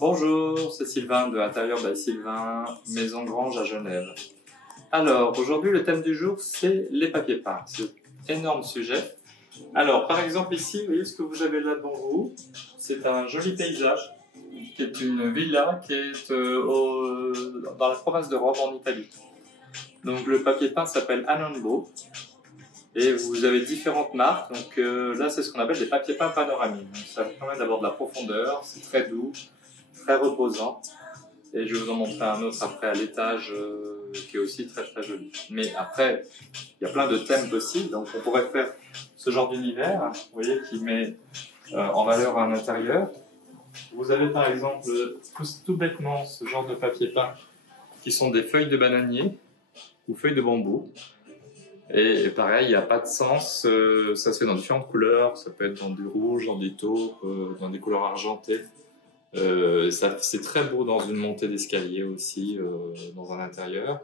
Bonjour, c'est Sylvain de Intérieur by Sylvain, Maison Grange à Genève. Alors, aujourd'hui, le thème du jour, c'est les papiers peints. C'est un énorme sujet. Alors, par exemple, ici, vous voyez ce que vous avez là devant vous. C'est un joli paysage, qui est une villa qui est dans la province de Rome, en Italie. Donc, le papier peint s'appelle Anonbo. Et vous avez différentes marques. Donc là, c'est ce qu'on appelle des papiers peints panoramiques. Donc, ça permet d'avoir de la profondeur, c'est très doux, très reposant. Et je vais vous en montrer un autre après à l'étage qui est aussi très très joli. Mais après, il y a plein de thèmes possibles. Donc on pourrait faire ce genre d'univers, vous voyez, qui met en valeur un intérieur. Vous avez par exemple tout bêtement ce genre de papier peint qui sont des feuilles de bananier ou feuilles de bambou. Et pareil, il n'y a pas de sens, ça se fait dans différentes couleurs, ça peut être dans du rouge, dans des taupes, dans des couleurs argentées. C'est très beau dans une montée d'escalier aussi, dans un intérieur.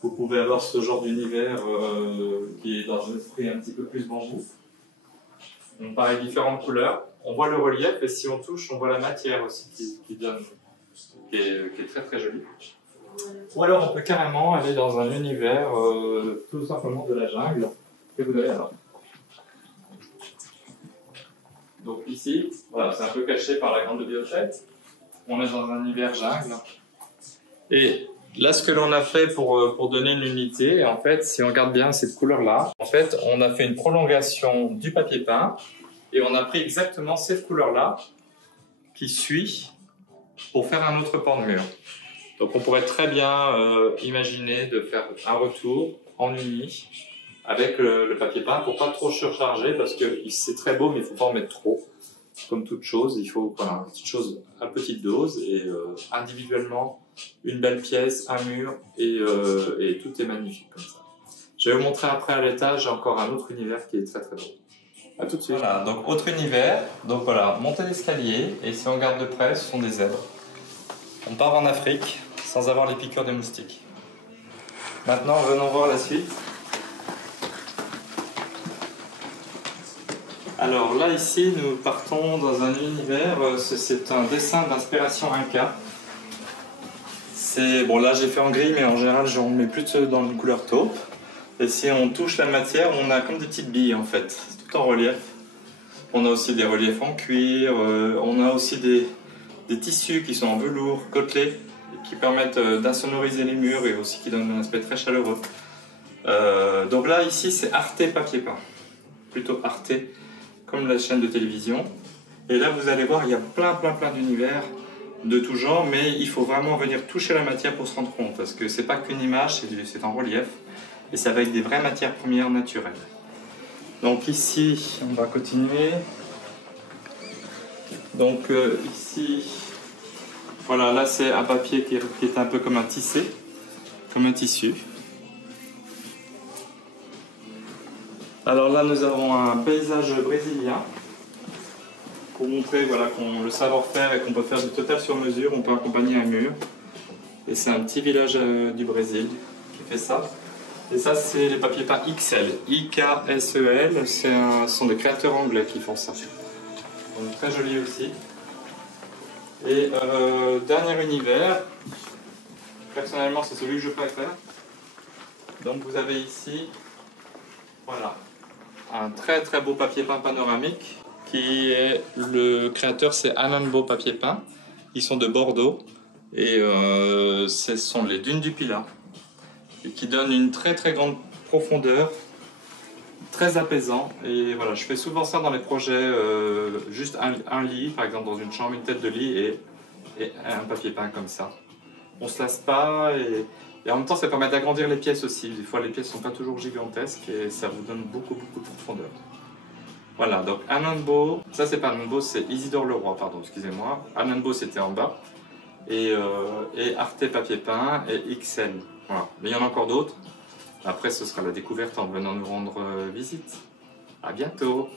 Vous pouvez avoir ce genre d'univers qui est dans un esprit un petit peu plus bambou. Donc pareil, différentes couleurs. On voit le relief et si on touche, on voit la matière aussi qui est très très jolie. Ou alors on peut carrément aller dans un univers tout simplement de la jungle que vous avez là. Donc ici, voilà, c'est un peu caché par la grande bibliothèque. On est dans un univers jungle. Et là, ce que l'on a fait pour donner une unité, en fait, si on regarde bien cette couleur-là, en fait, on a fait une prolongation du papier peint et on a pris exactement cette couleur-là qui suit pour faire un autre pan de mur. Donc on pourrait très bien imaginer de faire un retour en uni avec le papier peint pour pas trop surcharger parce que c'est très beau mais il faut pas en mettre trop. Comme toute chose, il faut une petite chose à petite dose et individuellement une belle pièce, un mur et tout est magnifique comme ça. Je vais vous montrer après à l'étage encore un autre univers qui est très très beau. À tout de suite. Voilà, donc autre univers, donc voilà, montée d'escalier et si on regarde de près, ce sont des zèbres. On part en Afrique sans avoir les piqûres des moustiques. Maintenant, venons voir la suite. Alors là, ici, nous partons dans un univers, c'est un dessin d'inspiration Inca. Bon, là j'ai fait en gris, mais en général, j'en mets plus dans une couleur taupe. Et si on touche la matière, on a comme des petites billes en fait, c'est tout en relief. On a aussi des reliefs en cuir, on a aussi des tissus qui sont en velours, côtelés, qui permettent d'insonoriser les murs et aussi qui donnent un aspect très chaleureux. Donc là, ici, c'est Arte Papier Peint, plutôt Arte, comme la chaîne de télévision. Et là, vous allez voir, il y a plein d'univers de tout genre, mais il faut vraiment venir toucher la matière pour se rendre compte, parce que c'est pas qu'une image, c'est en relief, et c'est avec des vraies matières premières naturelles. Donc ici, on va continuer. Donc ici, voilà, là c'est un papier qui est un peu comme un tissé, comme un tissu. Alors là nous avons un paysage brésilien pour montrer voilà, le savoir-faire et qu'on peut faire du total sur mesure, on peut accompagner un mur. Et c'est un petit village du Brésil qui fait ça. Et ça c'est les papiers peints XL, IKSEL, ce sont des créateurs anglais qui font ça. Donc très joli aussi. Et dernier univers, personnellement c'est celui que je préfère. Donc vous avez ici, voilà, un très beau papier peint panoramique qui est, le créateur c'est Anonbo Papier Peint. Ils sont de Bordeaux et ce sont les dunes du Pilat et qui donnent une très grande profondeur, très apaisant. Et voilà, je fais souvent ça dans les projets, juste un lit, par exemple dans une chambre, une tête de lit et un papier peint comme ça. On se lasse pas et en même temps ça permet d'agrandir les pièces aussi. Des fois les pièces sont pas toujours gigantesques et ça vous donne beaucoup de profondeur. Voilà, donc Anonbo, ça c'est pas Anonbo, c'est Isidore Leroy, pardon, excusez-moi. Anonbo c'était en bas et Arte Papier Peint et XL. Voilà. Mais il y en a encore d'autres. Après ce sera la découverte en venant nous rendre visite. À bientôt.